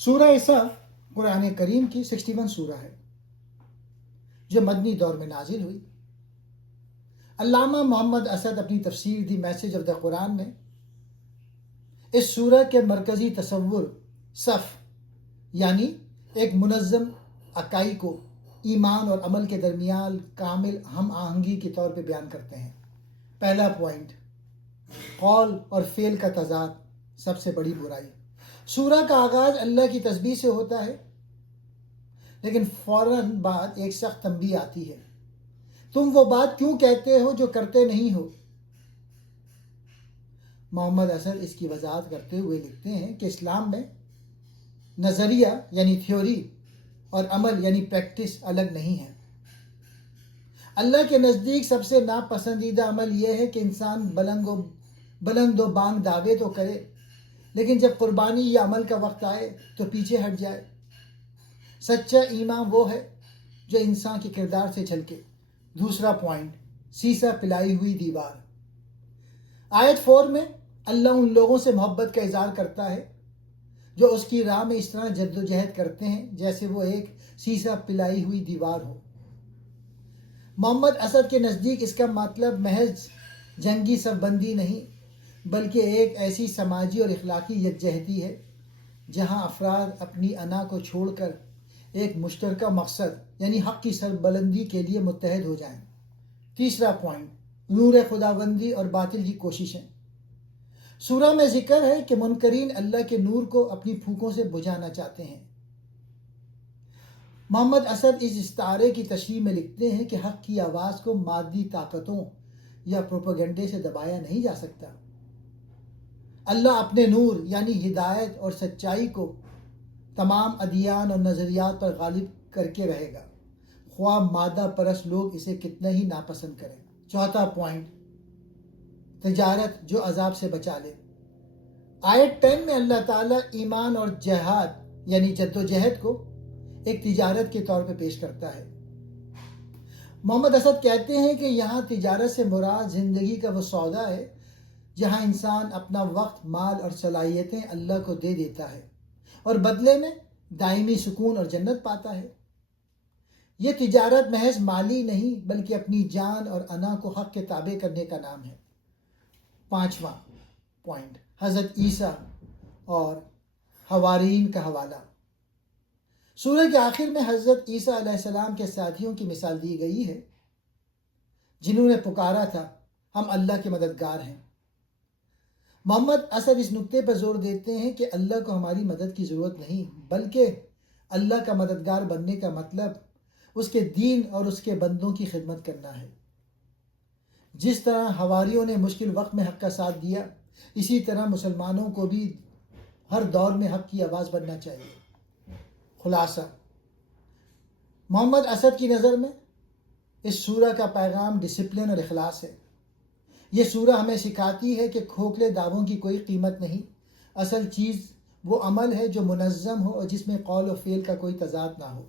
سورہ اسراء قرآن کریم کی 61 سورہ ہے جو مدنی دور میں نازل ہوئی۔ علامہ محمد اسد اپنی تفسیر دی میسج آف دا قرآن میں اس سورہ کے مرکزی تصور صف یعنی ایک منظم اکائی کو ایمان اور عمل کے درمیان کامل ہم آہنگی کے طور پہ بیان کرتے ہیں۔ پہلا پوائنٹ، قول اور فعل کا تضاد سب سے بڑی برائی۔ سورہ کا آغاز اللہ کی تسبیح سے ہوتا ہے، لیکن فوراً بعد ایک سخت تنبیہ آتی ہے، تم وہ بات کیوں کہتے ہو جو کرتے نہیں ہو۔ محمد اسد اس کی وضاحت کرتے ہوئے لکھتے ہیں کہ اسلام میں نظریہ یعنی تھیوری اور عمل یعنی پریکٹس الگ نہیں ہے۔ اللہ کے نزدیک سب سے ناپسندیدہ عمل یہ ہے کہ انسان بلند و بانگ دعوے تو کرے، لیکن جب قربانی یا عمل کا وقت آئے تو پیچھے ہٹ جائے۔ سچا ایمان وہ ہے جو انسان کے کردار سے جھلکے۔ دوسرا پوائنٹ، سیسا پلائی ہوئی دیوار۔ آیت 4 میں اللہ ان لوگوں سے محبت کا اظہار کرتا ہے جو اس کی راہ میں اس طرح جد و جہد کرتے ہیں جیسے وہ ایک سیسا پلائی ہوئی دیوار ہو۔ محمد اسد کے نزدیک اس کا مطلب محض جنگی صف بندی نہیں، بلکہ ایک ایسی سماجی اور اخلاقی یکجہتی ہے جہاں افراد اپنی انا کو چھوڑ کر ایک مشترکہ مقصد یعنی حق کی سربلندی کے لیے متحد ہو جائیں۔ تیسرا پوائنٹ، نور خداوندی اور باطل کی کوششیں۔ سورہ میں ذکر ہے کہ منکرین اللہ کے نور کو اپنی پھونکوں سے بجھانا چاہتے ہیں۔ محمد اسد اس استعارے کی تشریح میں لکھتے ہیں کہ حق کی آواز کو مادی طاقتوں یا پروپیگنڈے سے دبایا نہیں جا سکتا۔ اللہ اپنے نور یعنی ہدایت اور سچائی کو تمام ادیان اور نظریات پر غالب کر کے رہے گا، خواہ مادہ پرست لوگ اسے کتنا ہی ناپسند کریں۔ چوتھا پوائنٹ، تجارت جو عذاب سے بچا لے۔ آیت 10 میں اللہ تعالیٰ ایمان اور جہاد یعنی جد و جہد کو ایک تجارت کے طور پہ پیش کرتا ہے۔ محمد اسد کہتے ہیں کہ یہاں تجارت سے مراد زندگی کا وہ سودا ہے جہاں انسان اپنا وقت، مال اور صلاحیتیں اللہ کو دے دیتا ہے اور بدلے میں دائمی سکون اور جنت پاتا ہے۔ یہ تجارت محض مالی نہیں بلکہ اپنی جان اور انا کو حق کے تابع کرنے کا نام ہے۔ پانچواں پوائنٹ، حضرت عیسیٰ اور حواریین کا حوالہ۔ سورہ کے آخر میں حضرت عیسیٰ علیہ السلام کے ساتھیوں کی مثال دی گئی ہے جنہوں نے پکارا تھا، ہم اللہ کے مددگار ہیں۔ محمد اسد اس نقطے پر زور دیتے ہیں کہ اللہ کو ہماری مدد کی ضرورت نہیں، بلکہ اللہ کا مددگار بننے کا مطلب اس کے دین اور اس کے بندوں کی خدمت کرنا ہے۔ جس طرح حواریوں نے مشکل وقت میں حق کا ساتھ دیا، اسی طرح مسلمانوں کو بھی ہر دور میں حق کی آواز بننا چاہیے۔ خلاصہ، محمد اسد کی نظر میں اس سورہ کا پیغام ڈسپلن اور اخلاص ہے۔ یہ سورہ ہمیں سکھاتی ہے کہ کھوکھلے دعووں کی کوئی قیمت نہیں، اصل چیز وہ عمل ہے جو منظم ہو اور جس میں قول و فعل کا کوئی تضاد نہ ہو۔